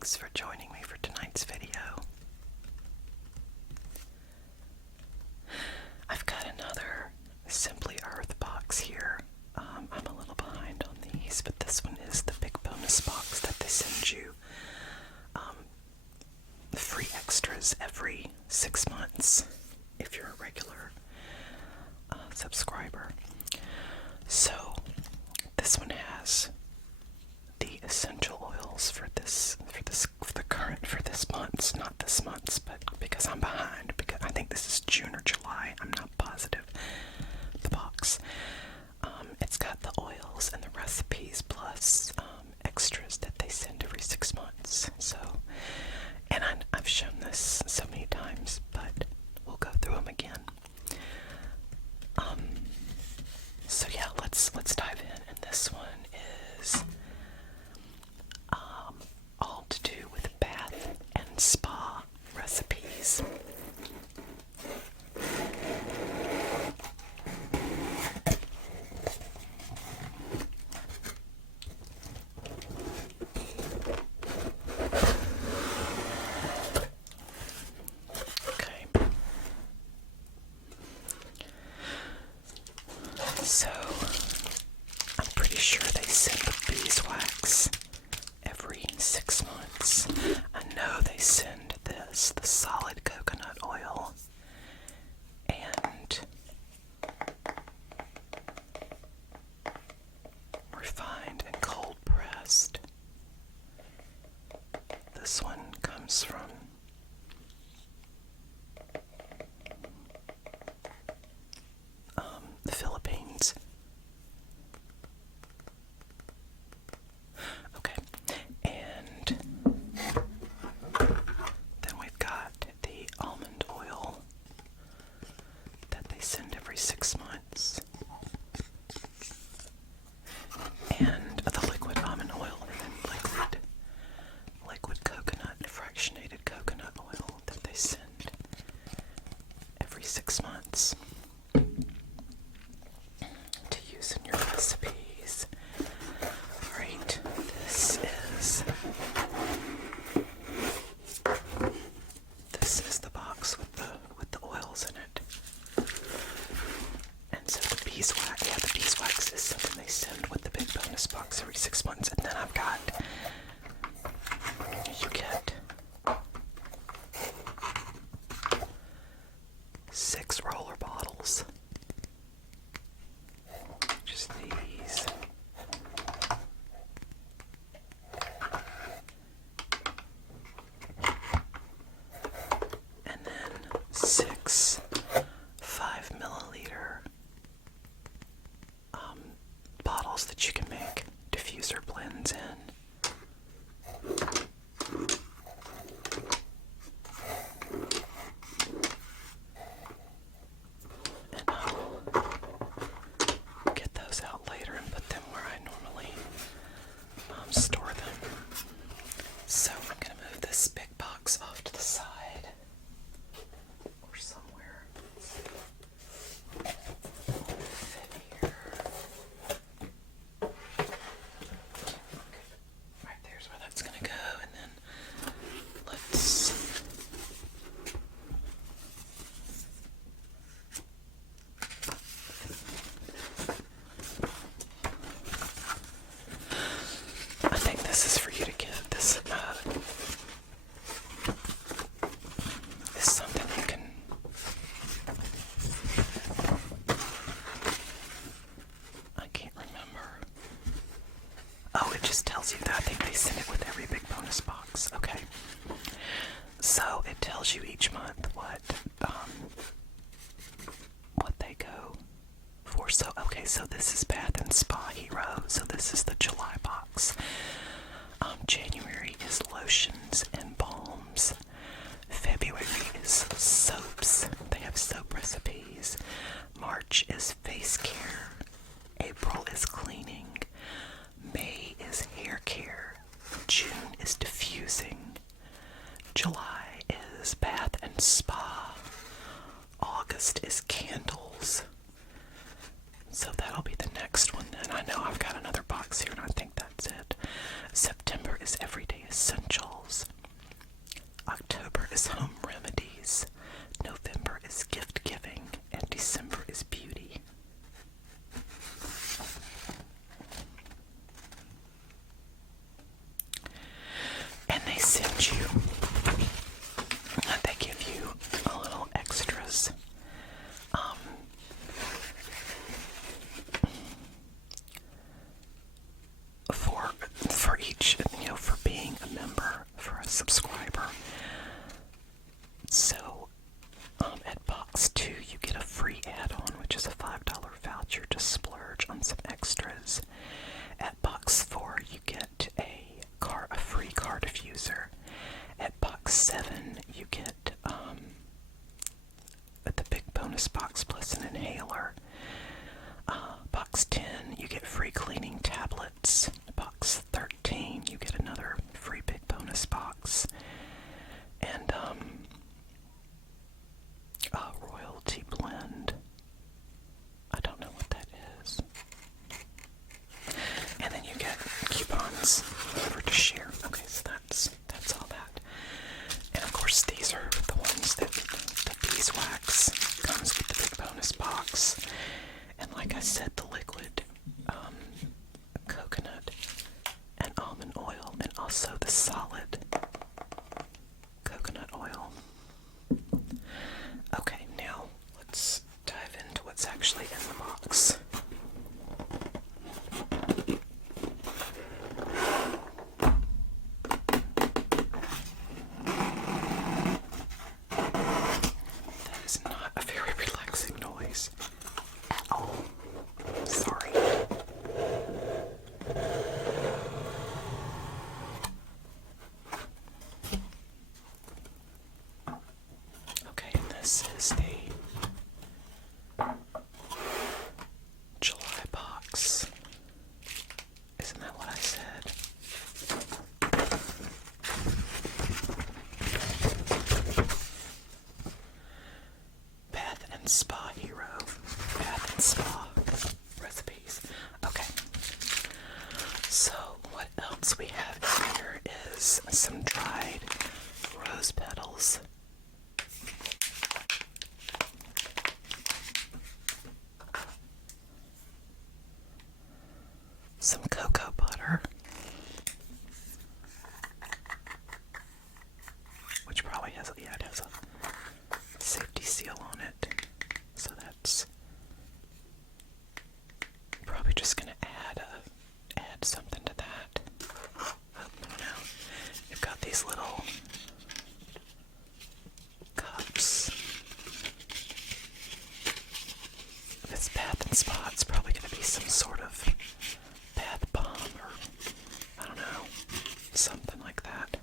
Thanks for joining me for tonight's video. I've got another Simply Earth box here. I'm a little behind on these, but this one is the big bonus box that they send you. Free extras every 6 months if you're a regular subscriber. So this one has the essential oils for this month's, not this month's, but because I'm behind, because I think this is June or July, I'm not positive. The box, it's got the oils and the recipes plus extras that they send every 6 months. So, and I've shown this so many times, but we'll go through them again. So yeah, let's dive in. And this one is all to do with bath and spa recipes. Okay. So, I'm pretty sure they send the beeswax every 6 months. I know they send this, the solid coconut oil, and refined and cold pressed. This one comes from the Philippines. Okay, and then we've got the almond oil that they send every 6 months, and the liquid almond oil, and then liquid coconut, fractionated coconut oil that they send every 6 months to use in your recipes. Alright, this is the box with the oils in it. And so the beeswax, the beeswax is something they send with the big bonus box every 6 months. And then I've got, you get 6 roller bottles. Just these. And then 6 5-milliliter bottles that you can make diffuser blends in. And I'll get those out later and put them where I normally store them. So I'm going to move this big box off to the side or somewhere. Fit here. Right there's where that's going to go, and then let's I think this is for you to give. This is something you can I can't remember. Oh, it just tells you that. I think they send it with every big bonus box. Okay. So it tells you each month what they go for. So okay, so this is Bath and Spa Hero. So this is the July box. January is lotions and balms. February is soaps. They have soap recipes. March is face care. April is cleaning. May is hair care. June is diffusing. July is bath and spa. August is candles. So that'll be the next one then. I know I've got another box here and I think that's it. September is everyday essentials. extras. At box 4, you get a free car diffuser. At box 7, you get the big bonus box plus an inhaler. Box 10, you get free cleaning tablets. Box 13, you get another free big bonus box. And a royalty blend. I don't know what that is. And then you get coupons to share. Okay, so that's all that. And of course, these are the ones that the beeswax comes with the big bonus box. And like I said, the liquid coconut and almond oil, and also the solid coconut oil. Okay, now let's dive into what's actually in the box. That is not a very relaxing noise at all. Sorry. Okay, and this is the July box. Isn't that what I said? Bath and Spa Hero. Bath and Spa recipes. Okay. So what else we have here is some dried rose petals. Some cocoa butter, which probably has it has a safety seal on it, so that's probably just gonna add something to that. Oh, no, you've got these little cups. If it's Bath and Spa, it's probably gonna be some sort of bath bomb or I don't know, something like that.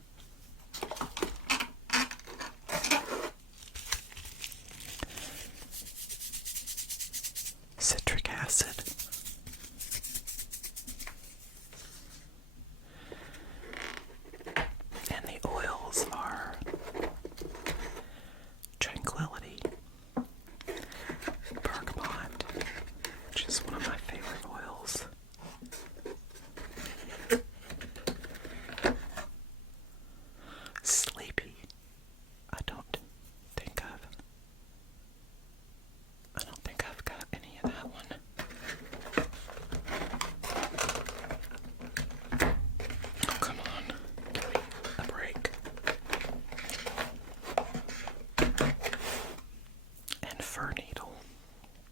Citric acid. And the oils are Tranquility, Bergamot, which is one of my favorite oils. Sleepy. I don't think I've got any of that one. Oh, come on. Give me a break. And Fir Needle.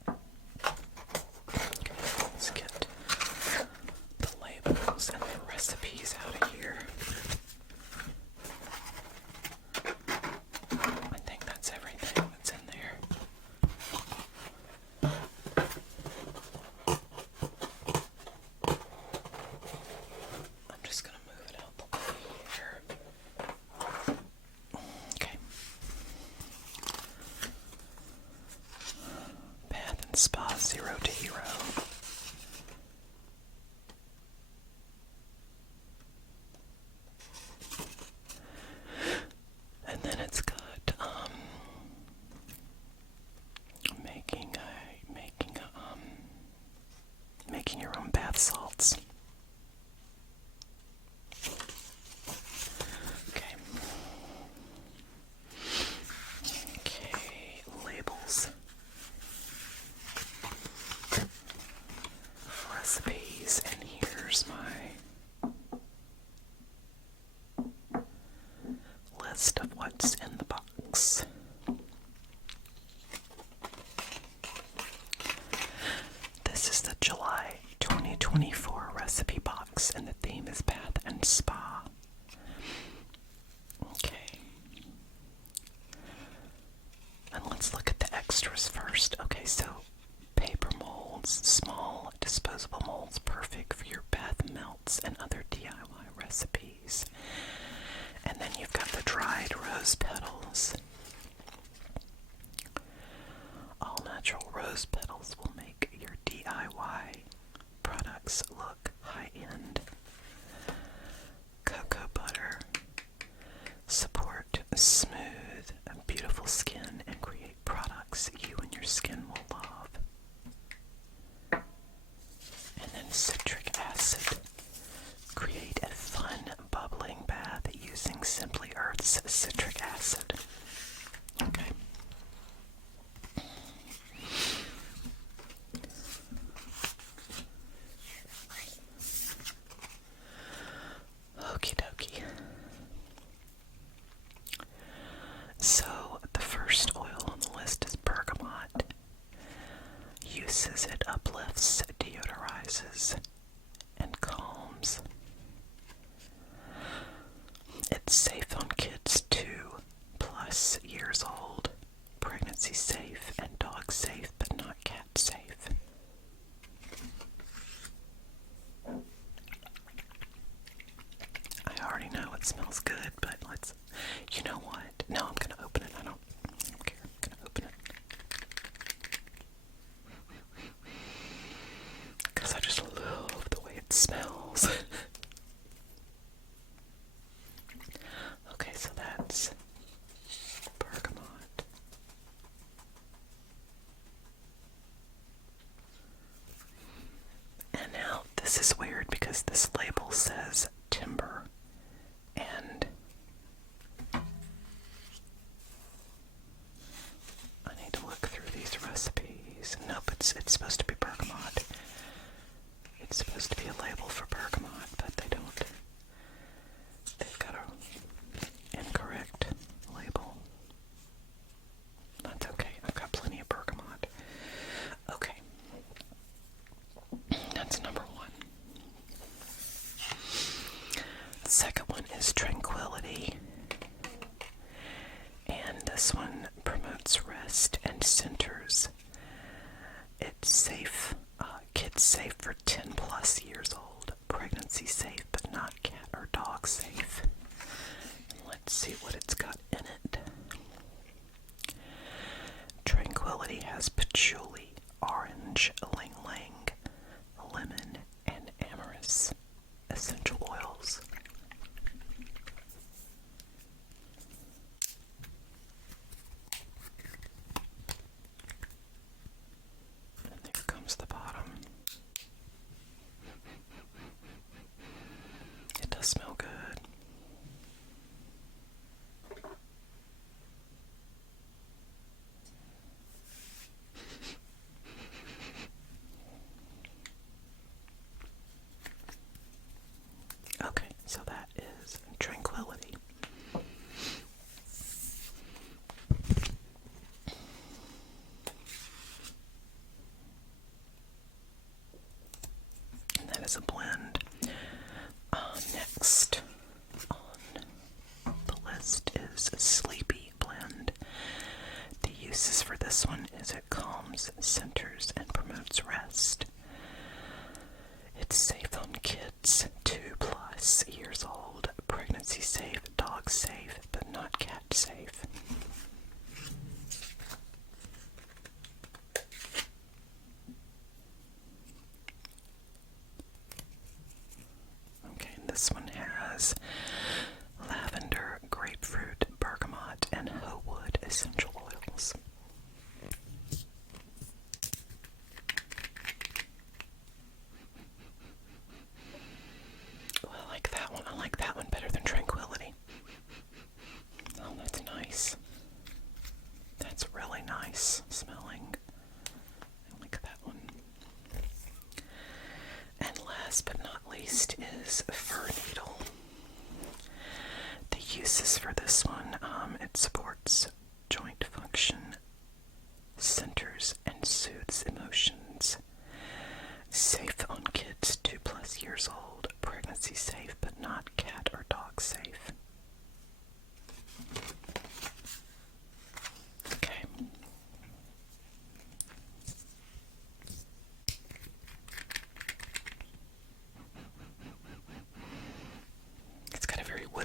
Okay, let's get the labels and the recipes out of here. I think that's everything that's in there. I'm just gonna move it out the way here. Okay. Bath and Spa Zero to Hero. And then it's got making your own bath salts. Okay. Okay, labels. Recipes, and here's my list of what's in the box. This is the July 2024 recipe box, and the theme is Bath and Spa. Okay. And let's look at the extras first. Okay, so paper molds, small disposable disposable molds, perfect for your bath melts and other DIY recipes. And then you've got the dried rose petals. All natural rose petals will make your DIY products look high-end. Cocoa butter. Support smooth and beautiful skin and create products you and your skin will love. And then citric acid. Create a fun, bubbling bath using Simply Earth's citric acid. Okay. Okie dokie. So, the first oil on the list is bergamot. Uses it uplifts, deodorizes, and calms. It's safe on kids 2+ years old, pregnancy safe, and dog safe, but not cat safe. I already know it smells good, but you know what? No, I'm gonna open it. I don't care. I'm gonna open it. Because I just love the way it smells. Okay, so that's bergamot. And now this is weird because this label says timber, and I need to look through these recipes. Nope, it's supposed to be bergamot. It's supposed to be a label for bergamot, but they don't. They've got an incorrect label. That's okay. I've got plenty of bergamot. Okay. That's number one. The second one is tranquility. And this one promotes rest and centers. It's safe, kids safe for 10+ years old, pregnancy safe but not cat or dog safe. And let's see what it's got in it. Tranquility has patchouli, orange, ylang-ylang, lemon, and amyris essential oils. And there comes the bottom. It does smell good. Okay, so that is tranquility. And that is a blend. Next on the list is a sleepy blend. The uses for this one is it calms, centers, and promotes rest. It's safe on kids 2+ years old, pregnancy safe, dog safe, but not cat safe. Okay, and this one has lavender, grapefruit, bergamot, and hoe wood essential oils. Oh, I like that one. I like that one better than tranquility. Oh, that's nice. That's really nice smelling. I like that one. And last but not least is fir needle. The uses for this one, it supports joint function, centers and soothes emotions. Safe on kids 2+ years old, pregnancy safe but not cat or dog safe. Okay.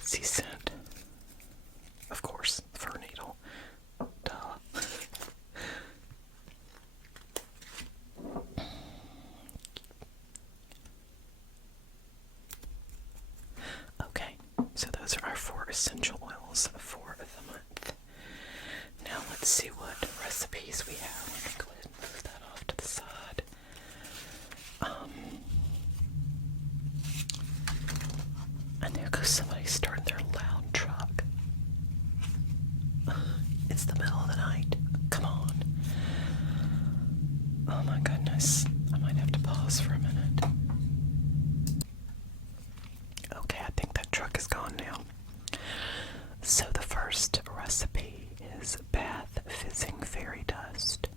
woodsy scent. Of course, fir needle. Duh. Okay, so those are our 4 essential oils for the month. Now let's see what recipes we have. Let me go ahead and move that off to the side. And there goes somebody starting their loud truck. It's the middle of the night. Come on. Oh my goodness. I might have to pause for a minute. Okay, I think that truck is gone now. So the first recipe is bath fizzing fairy dust.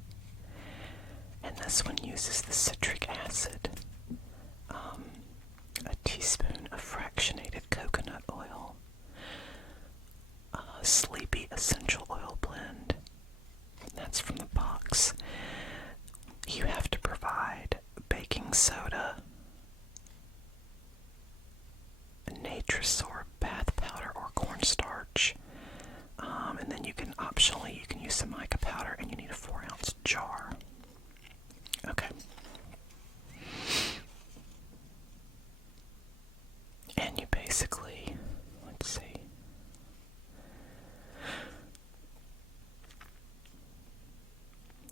And this one uses the citric acid, a teaspoon of fractionated coconut oil, a sleepy essential oil blend. That's from the box. You have to provide baking soda, Natrasor bath powder or cornstarch, and then you can use some mica powder, and you need a 4-ounce jar. Okay. And you basically, let's see.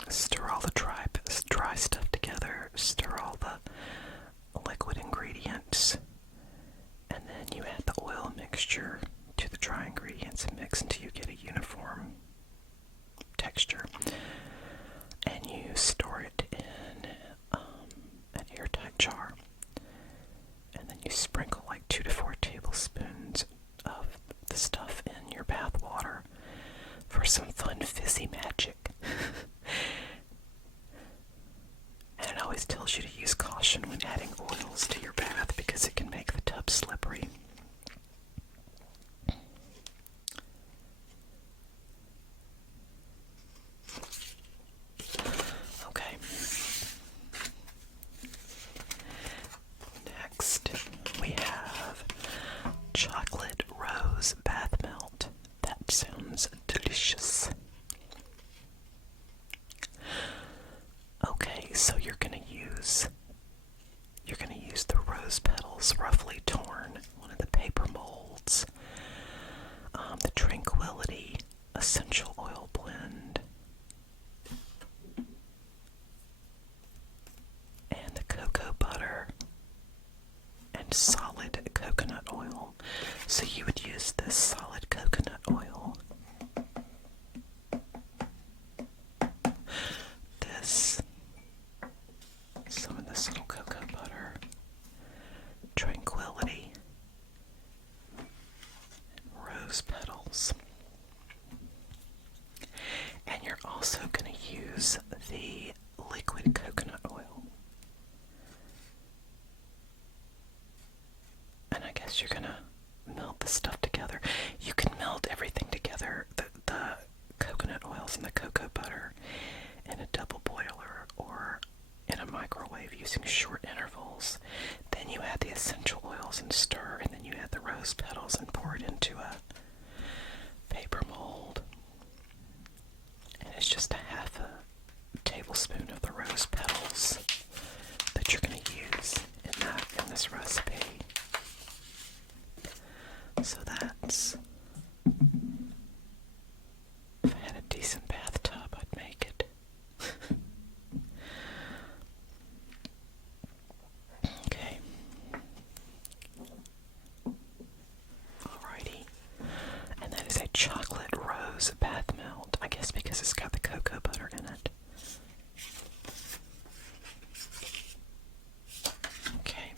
Stir all the dry stuff together. Stir all the liquid ingredients. And then you add the oil mixture to the dry ingredients and mix until you get a uniform texture. And you store it in an airtight jar. And then you sprinkle like 2 to 4 tablespoons of the stuff in your bath water for some fun fizzy magic. And it always tells you to use caution when adding oils to your bath because it can make the tub slippery. Okay. Next, we have chocolate rose bath melt. That sounds delicious. Okay, so you're gonna use the rose petals roughly torn, one of the paper molds, the Tranquility essential oil blend, and the cocoa butter and solid coconut oil. So you would use this solid coconut oil, some of this little cocoa butter, Tranquility, rose petals. And you're also going to use the liquid coconut oil. And I guess you're going to melt the stuff together. You can melt everything together, the coconut oils and the cocoa butter, in a double boiler or in a microwave using short intervals. Then you add the essential oils and stir, and then you add the rose petals and pour it into a paper mold. And it's just a half a tablespoon of the rose petals that you're going to use in this recipe. So that's, if I had a decent bathtub, I'd make it. Okay. Alrighty. And that is a chocolate rose bath melt, I guess because it's got the cocoa butter in it. Okay.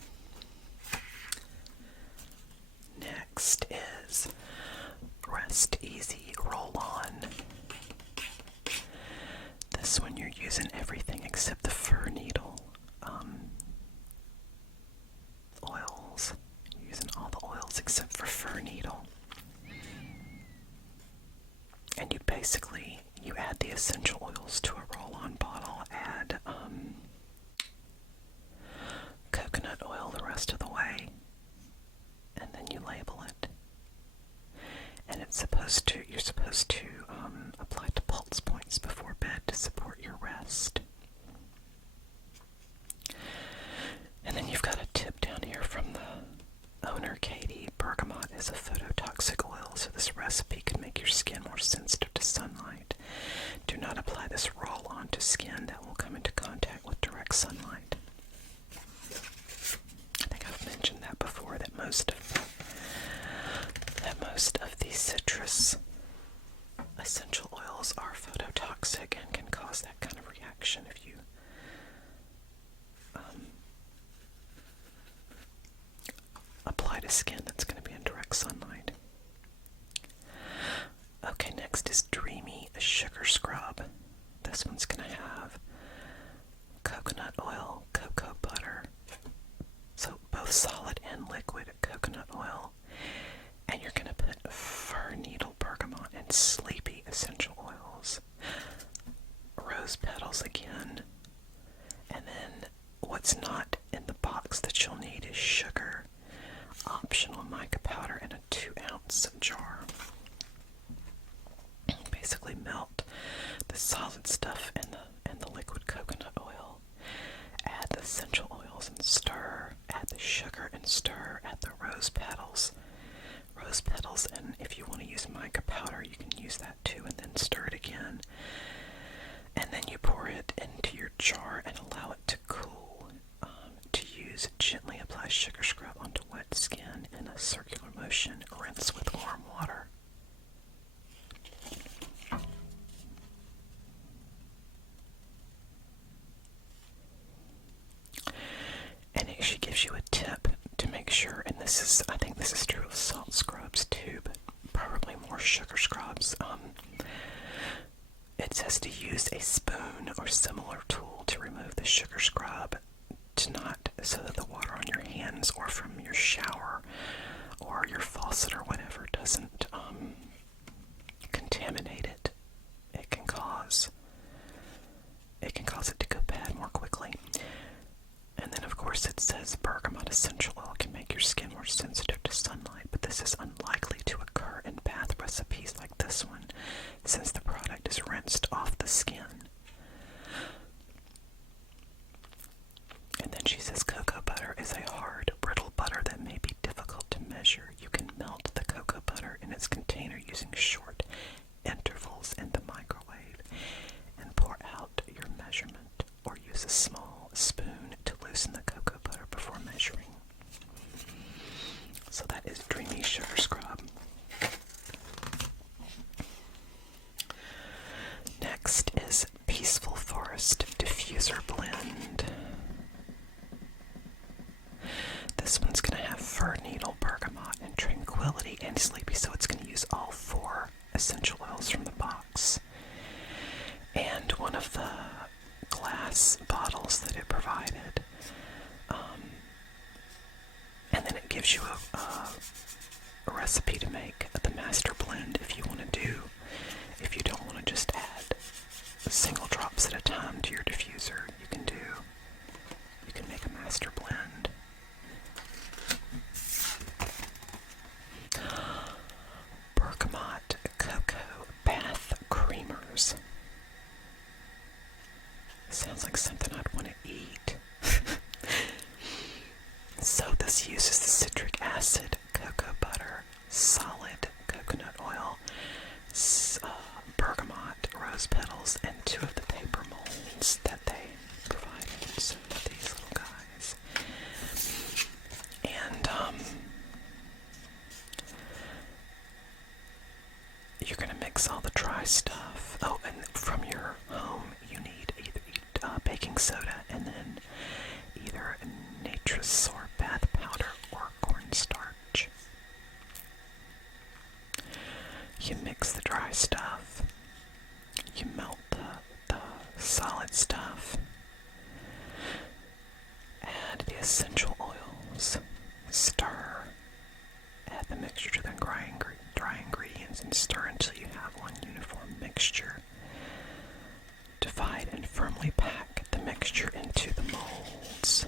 skin that's going to be in direct sunlight. Okay, next is Dreamy Sugar Scrub. This one's going to have coconut oil, cocoa butter, so both solid and liquid coconut oil, and you're going to put fir needle, bergamot, and sleepy essential oils, rose petals again, and then what's not in the box that you'll need is sugar, optional mica powder in a 2-ounce jar. Basically melt the solid stuff and the liquid coconut oil. Add the essential oils and stir. Add the sugar and stir. Add the rose petals. And if you want to use mica powder, you can use that too, and then stir it again. And then you pour it into your jar and allow it to cool. To use, gently apply sugar scrub onto wet skin in a circular motion. Rinse with warm water. And she gives you a tip to make sure, and I think this is true of salt scrubs too, but probably more sugar scrubs. It says to use a spoon or similar tool to remove the sugar scrub, so that the water on your hands or from your shower or your faucet or whatever doesn't contaminate it. It can cause it to go bad more quickly. And then, of course, it says bergamot essential oil can make your skin more sensitive to sunlight, but this is unlikely to occur in bath recipes like this one, since the product is rinsed off the skin. And then she says cocoa butter is a hard, brittle butter that may be difficult to measure. You can melt the cocoa butter in its container using short intervals in the microwave and pour out your measurement, or use a small spoon to loosen the cocoa butter before measuring. So that is Dreamy Sugar Scrub. Next is Peaceful Forest Diffuser Blend. This one's going to have fir needle, bergamot, and tranquility and sleepy, so it's going to use all 4 essential oils from the box. And one of the glass bottles that it provided. And then it gives you a recipe to make the master blend if you don't want to just add single drops at a time to your diffuser. You can make a master blend. Bergamot Cocoa Bath Creamers. Sounds like something I'd want to eat. So this uses the citric acid, cocoa butter, solid coconut oil, bergamot, rose petals, and 2 of the paper molds that they provided. So these little guys. And you're going to mix all the dry stuff. Oh, and from your home, you need either baking soda and then either nitrous or bath powder or cornstarch. You mix the dry stuff. You melt the solid stuff. Add the essential oils. Stir. Add the mixture to the dry ingredients and stir until you have one uniform mixture. Divide and firmly pack the mixture into the molds.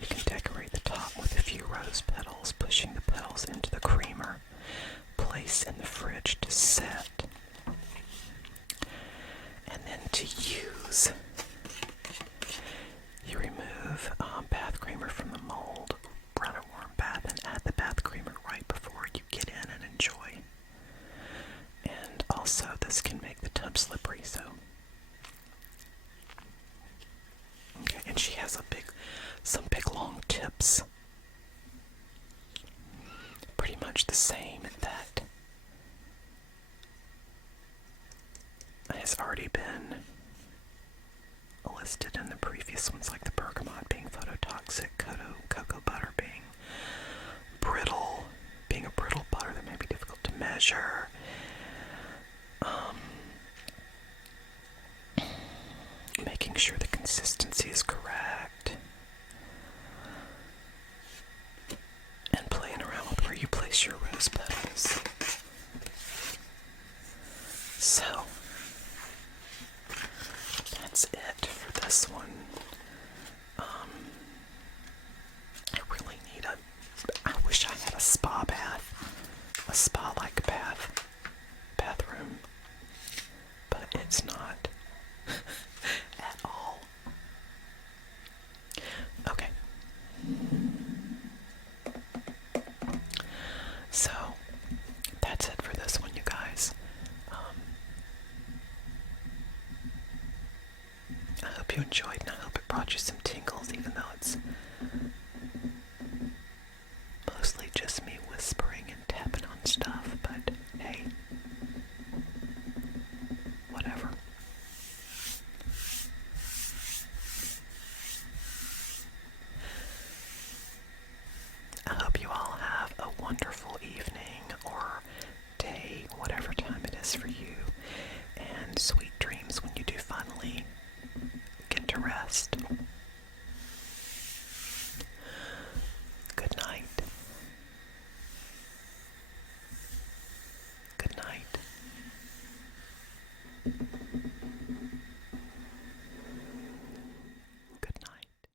You can decorate the top with a few rose petals, pushing the petals into the creamer. Place in the fridge to set. And then to use, you remove bath creamer from the mold, run a warm bath, and add the bath creamer right before you get in and enjoy. And also, this can make the tub slippery, so. Okay, and she has some big long tips. Pretty much the same that has already been listed in the previous ones, like the bergamot being phototoxic, cocoa butter being There's your rose petals. So, that's it for this one. I really need I wish I had a spa bath. A spa-like bath.